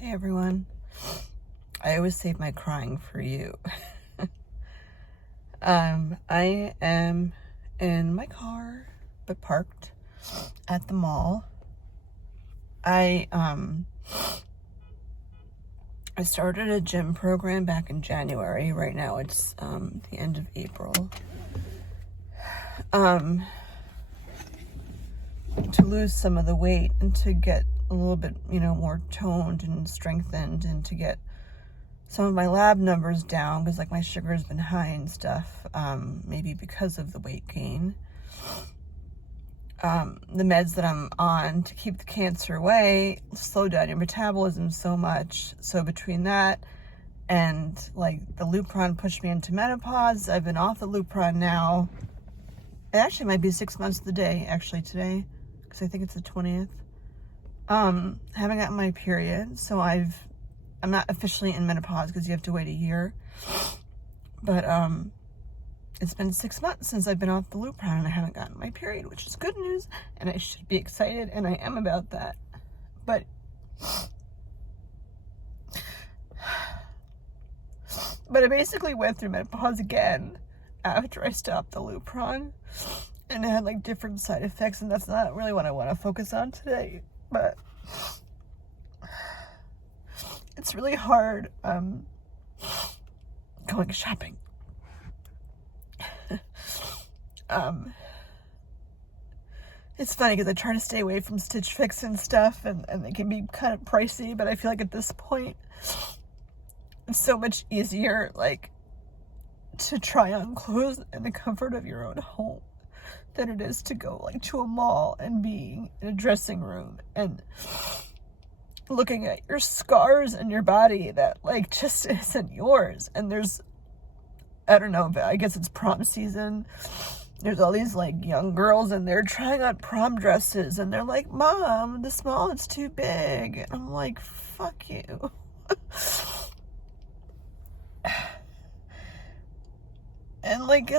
Hey everyone. I always save my crying for you. I am in my car, but parked at the mall. I started a gym program back in January. Right now it's the end of April. To lose some of the weight and to get a little bit, more toned and strengthened, and to get some of my lab numbers down, because like my sugar has been high and stuff, maybe because of the weight gain. The meds that I'm on to keep the cancer away slow down your metabolism so much. So between that and like the Lupron pushed me into menopause, I've been off the Lupron now. It actually might be 6 months to the day, actually, today, because I think it's the 20th. Haven't gotten my period, so I'm not officially in menopause because you have to wait a year. But it's been 6 months since I've been off the Lupron and I haven't gotten my period, which is good news, and I should be excited, and I am about that. But I basically went through menopause again after I stopped the Lupron, and it had like different side effects, and that's not really what I want to focus on today. But it's really hard going shopping. It's funny because I try to stay away from Stitch Fix and stuff, and they can be kind of pricey, but I feel like at this point it's so much easier like to try on clothes in the comfort of your own home than it is to go like to a mall and being in a dressing room and looking at your scars and your body that like just isn't yours. And there's, I don't know, but I guess it's prom season. There's all these like young girls and they're trying on prom dresses and they're like, "Mom, the small is too big." And I'm like, fuck you. And like,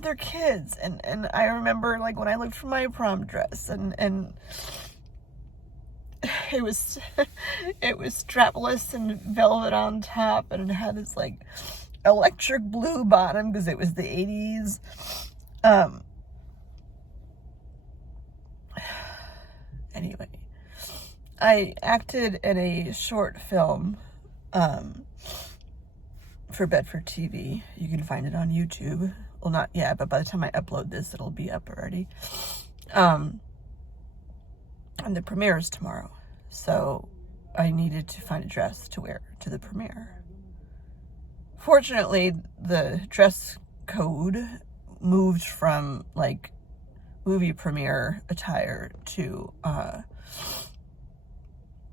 they're kids, and I remember like when I looked for my prom dress, and it was strapless and velvet on top, and it had this like electric blue bottom because it was the 80s. Anyway, I acted in a short film for Bedford TV. You can find it on YouTube. Well, not yet, but by the time I upload this, it'll be up already. And the premiere is tomorrow. So I needed to find a dress to wear to the premiere. Fortunately, the dress code moved from like movie premiere attire to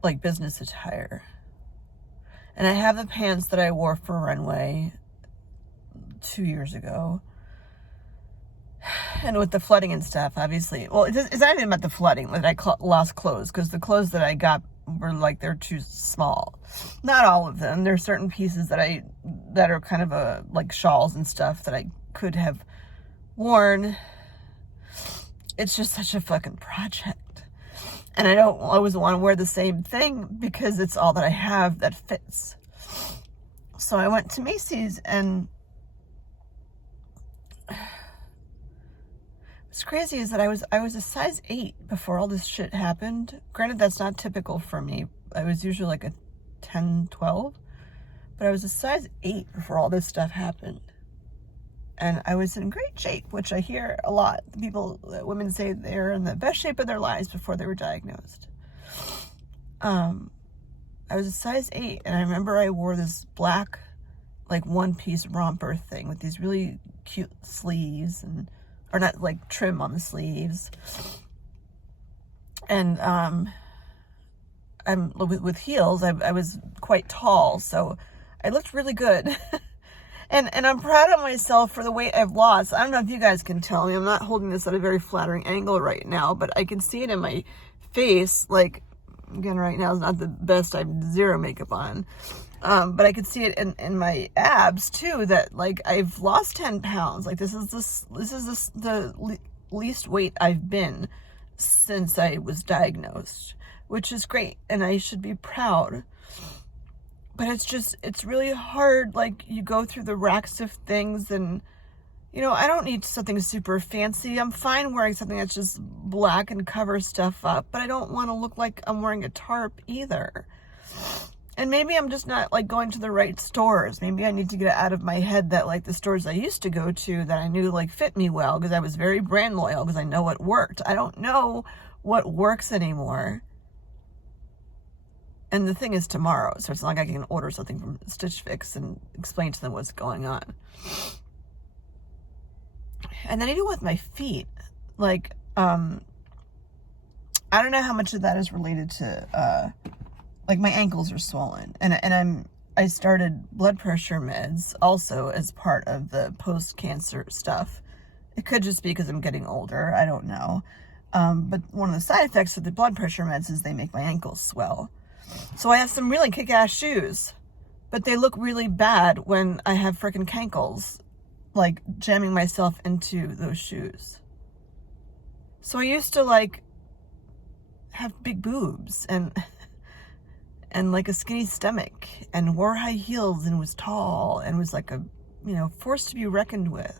like business attire. And I have the pants that I wore for Runway 2 years ago. And with the flooding and stuff, obviously. Well, it's not even about the flooding that I lost clothes, because the clothes that I got were like, they're too small. Not all of them. There are certain pieces that are kind of like shawls and stuff that I could have worn. It's just such a fucking project. And I don't always want to wear the same thing because it's all that I have that fits. So I went to Macy's, and what's crazy is that I was a size 8 before all this shit happened. Granted, that's not typical for me. I was usually like a 10, 12. But I was a size 8 before all this stuff happened. And I was in great shape, which I hear a lot. Women say they're in the best shape of their lives before they were diagnosed. I was a size 8, and I remember I wore this black, like, one-piece romper thing with these really cute sleeves, or not, like, trim on the sleeves. And I'm with heels. I was quite tall, so I looked really good. And I'm proud of myself for the weight I've lost. I don't know if you guys can tell me. I'm not holding this at a very flattering angle right now, but I can see it in my face. Like, again, right now is not the best. I have zero makeup on. But I can see it in my abs too, that like I've lost 10 pounds. Like this is the least weight I've been since I was diagnosed. which is great, and I should be proud. But it's really hard. Like, you go through the racks of things, and, I don't need something super fancy. I'm fine wearing something that's just black and covers stuff up, but I don't want to look like I'm wearing a tarp either. And maybe I'm just not, like, going to the right stores. Maybe I need to get it out of my head that, like, the stores I used to go to that I knew, like, fit me well, because I was very brand loyal, because I know what worked. I don't know what works anymore. And the thing is tomorrow, so it's not like I can order something from Stitch Fix and explain to them what's going on. And then even with my feet, like, I don't know how much of that is related to, like, my ankles are swollen. And I started blood pressure meds also as part of the post-cancer stuff. It could just be because I'm getting older, I don't know. But one of the side effects of the blood pressure meds is they make my ankles swell. So I have some really kick-ass shoes, but they look really bad when I have frickin' cankles, like, jamming myself into those shoes. So I used to, like, have big boobs and like a skinny stomach, and wore high heels, and was tall, and was like a, force to be reckoned with.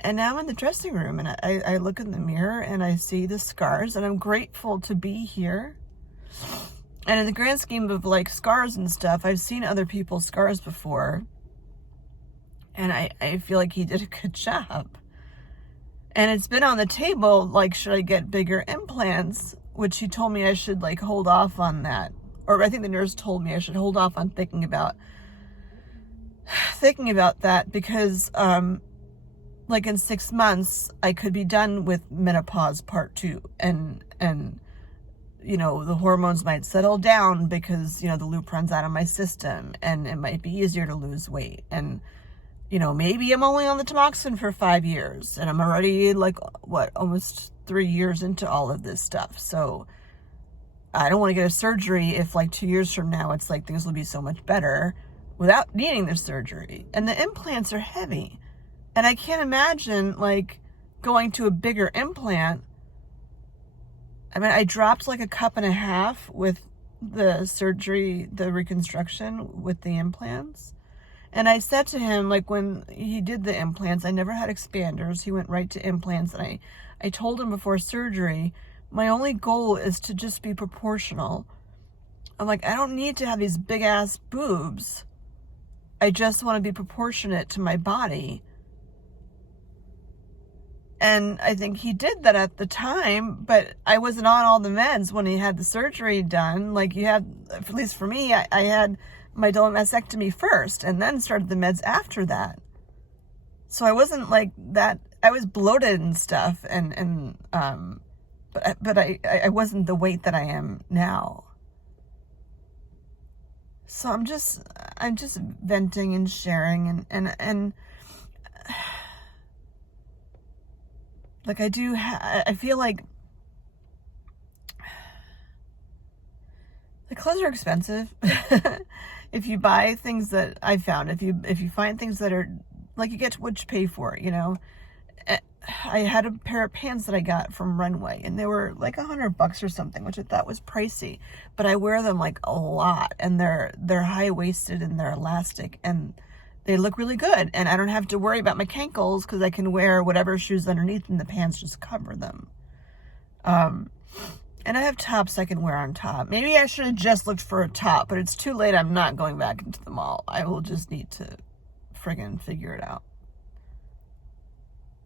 And now I'm in the dressing room, and I look in the mirror, and I see the scars, and I'm grateful to be here. And in the grand scheme of, like, scars and stuff, I've seen other people's scars before, and I feel like he did a good job. And it's been on the table, like, should I get bigger implants, which he told me I should, like, hold off on that. Or I think the nurse told me I should hold off on thinking about that, because, like, in 6 months, I could be done with menopause part 2, and the hormones might settle down because, the loop runs out of my system, and it might be easier to lose weight. And, maybe I'm only on the tamoxifen for 5 years, and I'm already, like, almost 3 years into all of this stuff. So I don't want to get a surgery if, like, 2 years from now, it's like things will be so much better without needing the surgery. And the implants are heavy. And I can't imagine, like, going to a bigger implant. I mean, I dropped like 1.5 cups with the surgery, the reconstruction with the implants. And I said to him, like, when he did the implants, I never had expanders. He went right to implants. And I told him before surgery, my only goal is to just be proportional. I'm like, I don't need to have these big ass boobs. I just want to be proportionate to my body. And I think he did that at the time, but I wasn't on all the meds when he had the surgery done. Like, you had, at least for me, I had my double mastectomy first, and then started the meds after that. So I wasn't like that. I was bloated and stuff, but I wasn't the weight that I am now. So I'm just venting and sharing, and like, I feel like the clothes are expensive. If you buy things that I found, if you find things that are, like, you get what you pay for, I had a pair of pants that I got from Runway, and they were like $100 or something, which I thought was pricey, but I wear them, like, a lot, and they're high-waisted, and they're elastic, and they look really good, and I don't have to worry about my cankles because I can wear whatever shoes underneath, and the pants just cover them. And I have tops I can wear on top. Maybe I should have just looked for a top, but it's too late. I'm not going back into the mall. I will just need to friggin' figure it out.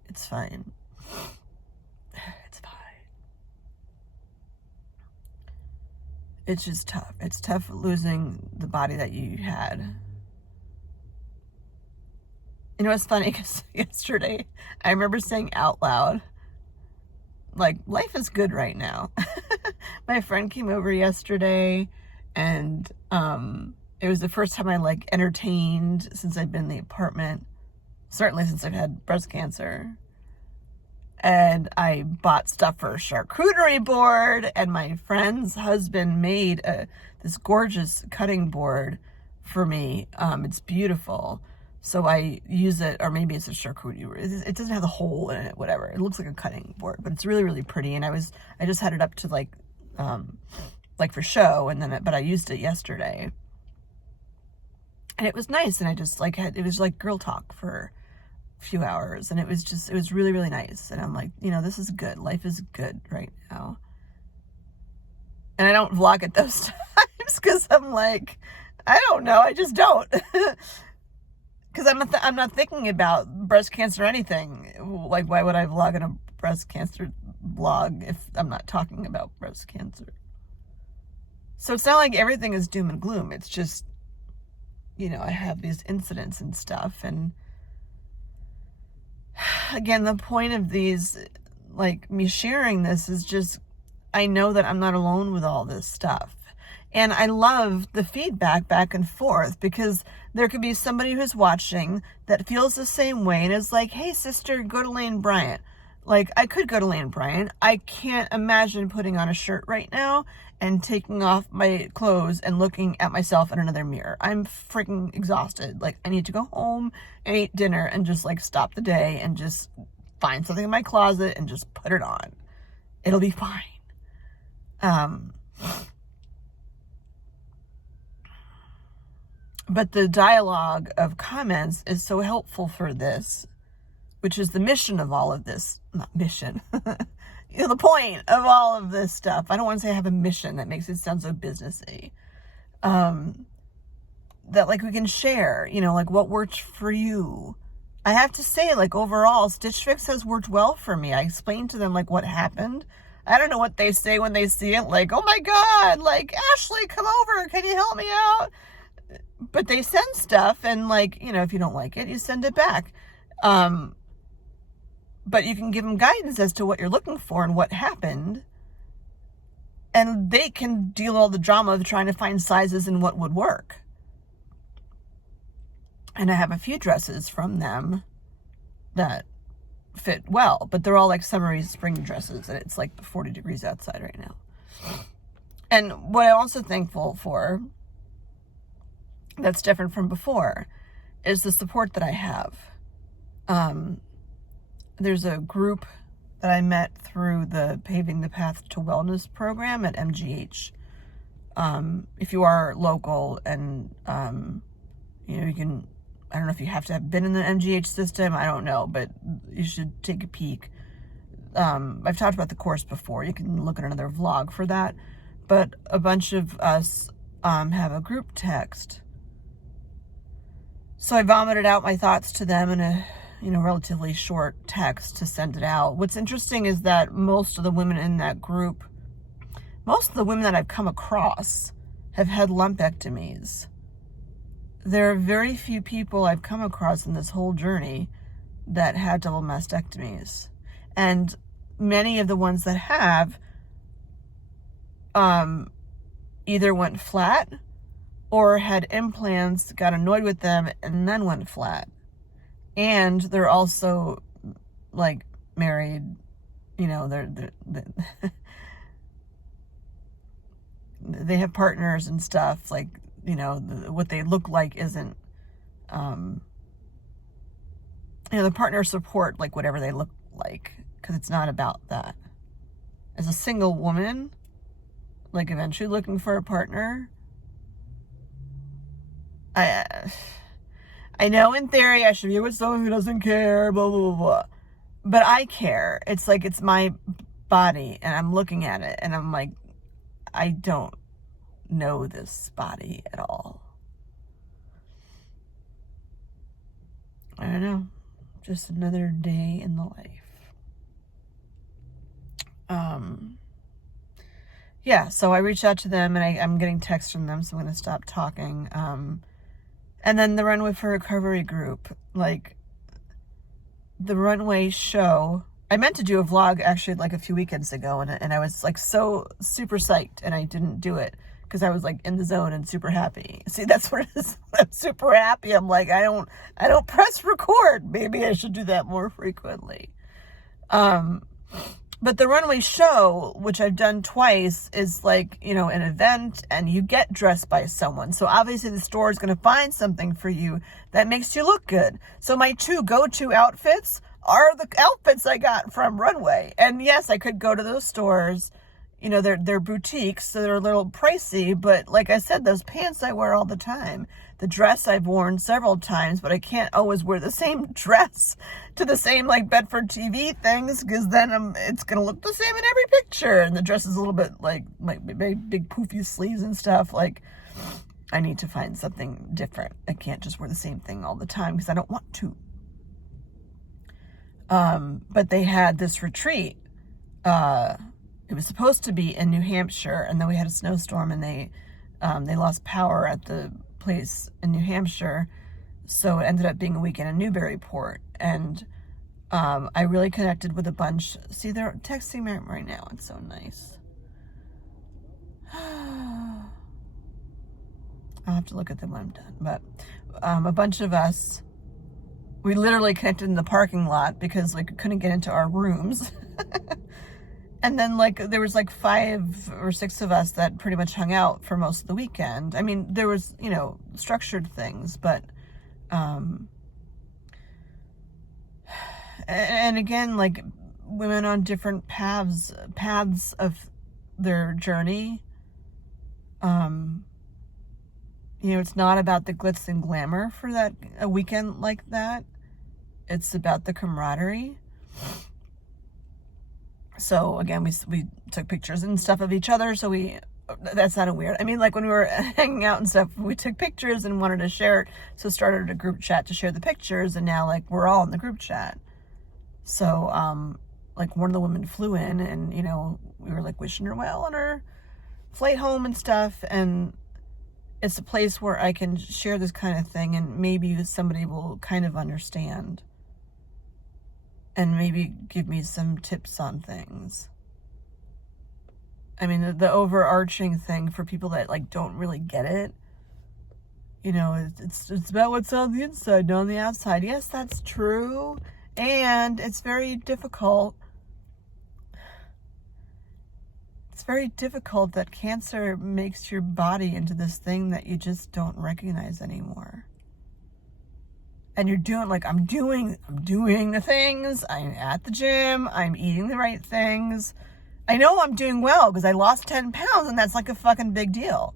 It's fine. It's fine. It's just tough. It's tough losing the body that you had. It's funny because yesterday I remember saying out loud, like, life is good right now. My friend came over yesterday, and it was the first time I, like, entertained since I've been in the apartment, certainly since I've had breast cancer. And I bought stuff for a charcuterie board, and my friend's husband made this gorgeous cutting board for me. It's beautiful. So I use it, or maybe it's a charcuterie board. It doesn't have the hole in it, whatever. It looks like a cutting board, but it's really, really pretty. And I just had it up to, like, like for show, and then, but I used it yesterday. And it was nice, and I just like it was like girl talk for a few hours, and it was really, really nice. And I'm like, this is good. Life is good right now. And I don't vlog at those times because I'm like, I don't know, I just don't. Because I'm not thinking about breast cancer or anything. Like, why would I vlog in a breast cancer vlog if I'm not talking about breast cancer? So it's not like everything is doom and gloom. It's just, I have these incidents and stuff. And again, the point of these, like me sharing this, is just, I know that I'm not alone with all this stuff. And I love the feedback back and forth, because there could be somebody who's watching that feels the same way and is like, hey sister, go to Lane Bryant. Like, I could go to Lane Bryant. I can't imagine putting on a shirt right now and taking off my clothes and looking at myself in another mirror. I'm freaking exhausted. Like, I need to go home and eat dinner and just like stop the day and just find something in my closet and just put it on. It'll be fine. But the dialogue of comments is so helpful for this, which is the mission of all of this. Not mission. The point of all of this stuff. I don't want to say I have a mission. That makes it sound so businessy. That like we can share, like what worked for you. I have to say, like, overall, Stitch Fix has worked well for me. I explained to them like what happened. I don't know what they say when they see it. Like, oh my God, like, Ashley, come over. Can you help me out? But they send stuff, and like, if you don't like it, you send it back. But you can give them guidance as to what you're looking for and what happened. And they can deal all the drama of trying to find sizes and what would work. And I have a few dresses from them that fit well, but they're all like summery spring dresses, and it's like 40 degrees outside right now. And what I'm also thankful for, that's different from before, is the support that I have. There's a group that I met through the Paving the Path to Wellness program at MGH. If you are local and, you can, I don't know if you have to have been in the MGH system, I don't know, but you should take a peek. I've talked about the course before. You can look at another vlog for that. But a bunch of us have a group text. So I vomited out my thoughts to them in a, relatively short text to send it out. What's interesting is that most of the women in that group, most of the women that I've come across have had lumpectomies. There are very few people I've come across in this whole journey that had double mastectomies. And many of the ones that have either went flat or had implants, got annoyed with them, and then went flat. And they're also like married, they're they have partners and stuff. Like, what they look like isn't, the partner support like whatever they look like, because it's not about that. As a single woman, like eventually looking for a partner, I know in theory I should be with someone who doesn't care, blah, blah, blah, blah. But I care. It's like, it's my body, and I'm looking at it, and I'm like, I don't know this body at all. I don't know. Just another day in the life. Yeah, so I reached out to them, and I'm getting texts from them, so I'm going to stop talking. And then the Runway for Recovery group, like the Runway show, I meant to do a vlog actually like a few weekends ago, and I was like so super psyched, and I didn't do it because I was like in the zone and super happy. See, that's what it is. I'm super happy. I'm like, I don't press record. Maybe I should do that more frequently. But the Runway show, which I've done twice, is like, an event, and you get dressed by someone. So obviously the store is going to find something for you that makes you look good. So my two go-to outfits are the outfits I got from Runway. And yes, I could go to those stores, you know, they're boutiques, so they're a little pricey, but like I said, those pants I wear all the time. The dress I've worn several times, but I can't always wear the same dress to the same like Bedford TV things, because then it's gonna look the same in every picture. And the dress is a little bit like big poofy sleeves and stuff. Like, I need to find something different. I can't just wear the same thing all the time because I don't want to. But they had this retreat. It was supposed to be in New Hampshire, and then we had a snowstorm, and they lost power at the place in New Hampshire, so it ended up being a weekend in Newburyport. And I really connected with a bunch. See, they're texting me right now. It's so nice. I'll have to look at them when I'm done. But a bunch of us, we literally connected in the parking lot because like we couldn't get into our rooms. And then like there was like 5 or 6 of us that pretty much hung out for most of the weekend. I mean, there was, you know, structured things, but and again, like women on different paths of their journey. You know, it's not about the glitz and glamour for a weekend like that. It's about the camaraderie. So again, we took pictures and stuff of each other. So that sounded weird. I mean, like when we were hanging out and stuff, we took pictures and wanted to share it. So started a group chat to share the pictures. And now like we're all in the group chat. So, like one of the women flew in and, you know, we were like wishing her well on her flight home and stuff. And it's a place where I can share this kind of thing and maybe somebody will kind of understand. And maybe give me some tips on things. I mean, the overarching thing for people that like don't really get it, you know, it's about what's on the inside, not on the outside. Yes, that's true. And it's very difficult. It's very difficult that cancer makes your body into this thing that you just don't recognize anymore. And you're doing, like, I'm doing the things, I'm at the gym, I'm eating the right things. I know I'm doing well because I lost 10 pounds and that's like a fucking big deal.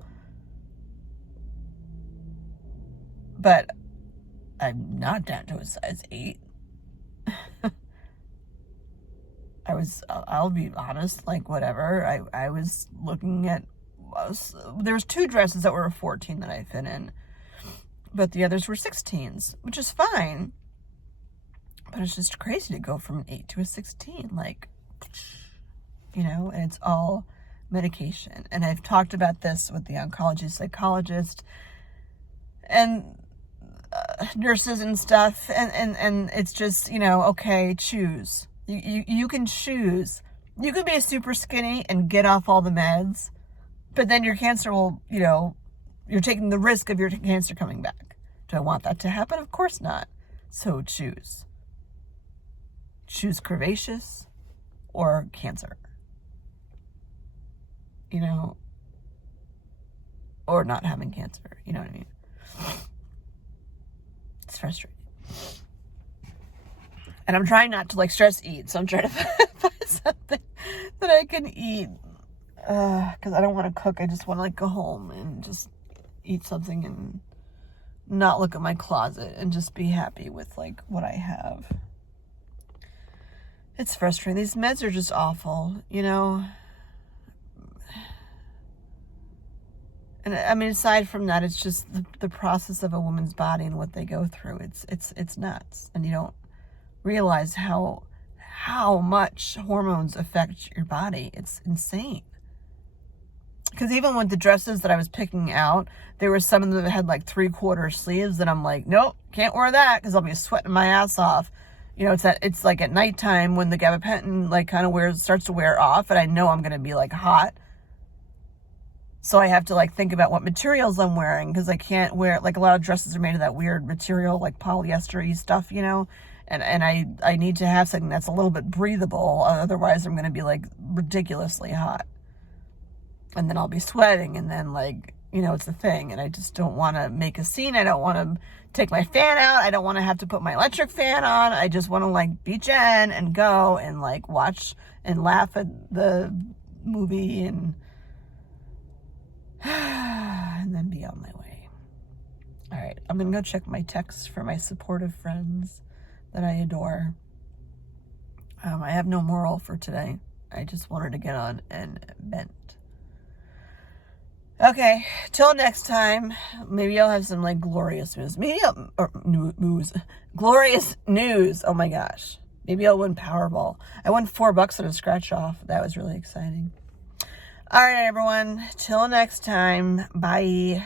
But I'm not down to a size 8. I'll be honest, like whatever. I was looking at, there was 2 dresses that were a 14 that I fit in. But the others were 16s, which is fine. But it's just crazy to go from an 8 to a 16. Like, you know, and it's all medication. And I've talked about this with the oncology psychologist and nurses and stuff. And it's just, you know, okay, choose. You can choose. You can be super skinny and get off all the meds. But then your cancer will, you know, you're taking the risk of your cancer coming back. Do I want that to happen? Of course not. So choose. Choose curvaceous or cancer. You know, or not having cancer. You know what I mean? It's frustrating. And I'm trying not to like stress eat. So I'm trying to find something that I can eat. Because I don't want to cook. I just want to like go home and just eat something and not look at my closet and just be happy with like what I have. It's frustrating. These meds are just awful, you know. And I mean, aside from that, it's just the process of a woman's body and what they go through. It's nuts, and you don't realize how much hormones affect your body. It's insane. Because even with the dresses that I was picking out, there were some of them that had like 3/4 sleeves, and I'm like, nope, can't wear that because I'll be sweating my ass off. You know, it's like at nighttime when the gabapentin like kind of starts to wear off, and I know I'm gonna be like hot. So I have to like think about what materials I'm wearing, because I can't wear, like a lot of dresses are made of that weird material, like polyester-y stuff, you know. And I need to have something that's a little bit breathable, otherwise I'm gonna be like ridiculously hot. And then I'll be sweating, and then like, you know, it's a thing, and I just don't want to make a scene. I don't want to take my fan out. I don't want to have to put my electric fan on. I just want to like be Jen and go and like watch and laugh at movie and then be on my way. All right, I'm gonna go check my texts for my supportive friends that I adore. I have no moral for today. I just wanted to get on and vent. Okay, till next time, maybe I'll have some like glorious news. Glorious news. Oh my gosh. Maybe I'll win Powerball. I won $4 at a scratch off. That was really exciting. All right, everyone. Till next time. Bye.